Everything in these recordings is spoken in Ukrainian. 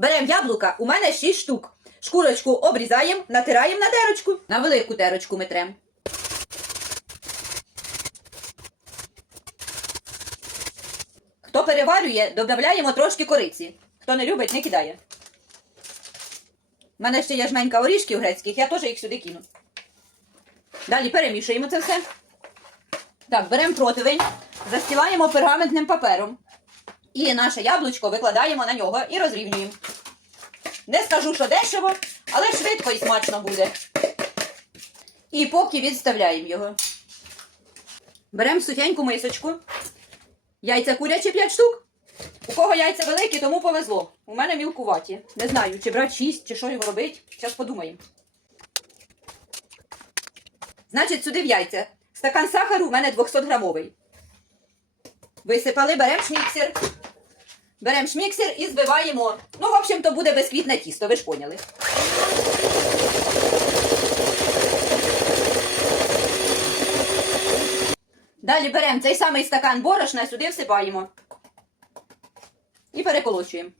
Беремо яблука, у мене 6 штук. Шкурочку обрізаємо, натираємо на дерочку. На велику дерочку ми трем. Хто переварює, додаємо трошки кориці. Хто не любить, не кидає. У мене ще є жменька орішків грецьких, я теж їх сюди кину. Далі перемішуємо це все. Так, беремо противень, застілаємо пергаментним папером. І наше яблучко викладаємо на нього і розрівнюємо. Не скажу, що дешево, але швидко і смачно буде. І поки відставляємо його. Беремо сухеньку мисочку. Яйця курячі 5 штук. У кого яйця великі, тому повезло. У мене мілкуваті. Не знаю, чи брати 6, чи що його робити. Зараз подумаємо. Значить, сюди в яйця. Стакан сахару у мене 200 грамовий. Висипали, беремо шміксер. Беремо шміксер і збиваємо. Ну, в общем, то буде безквітне тісто, ви ж поняли. Далі беремо цей самий стакан борошна, сюди всипаємо. І переколочуємо.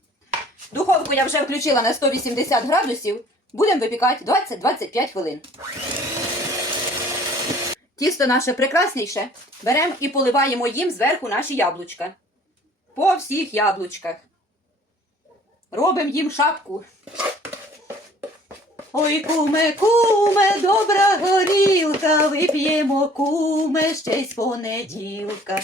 Духовку я вже включила на 180 градусів. Будемо випікати 20-25 хвилин. Тісто наше прекрасніше. Беремо і поливаємо їм зверху наші яблучка. По всіх яблучках. Робимо їм шапку. Ой, куме, куме, добра горілка, вип'ємо, куме, ще й з понеділка.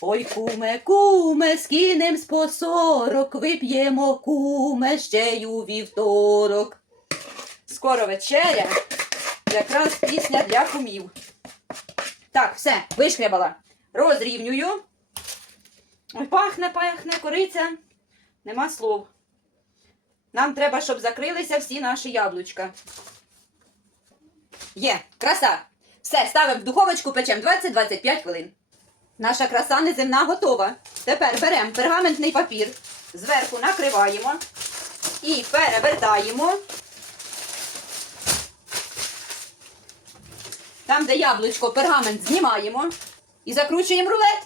Ой, куме, куме, скинем з по сорок, вип'ємо, куме, ще й у вівторок. Скоро вечеря, якраз пісня для кумів. Так, все, вишкрябала. Розрівнюю. Пахне, пахне, кориця. Нема слов. Нам треба, щоб закрилися всі наші яблучка. Є, краса. Все, ставимо в духовочку, печемо 20-25 хвилин. Наша краса неземна готова. Тепер беремо пергаментний папір, зверху накриваємо і перевертаємо. Там, де яблучко, пергамент знімаємо і закручуємо рулет.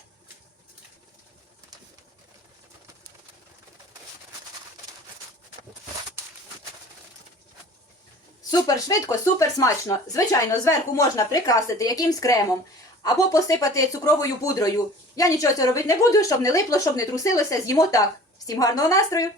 Супер швидко, супер смачно. Звичайно, зверху можна прикрасити якимсь кремом або посипати цукровою пудрою. Я нічого цього робити не буду, щоб не липло, щоб не трусилося. З'їмо так. Всім гарного настрою!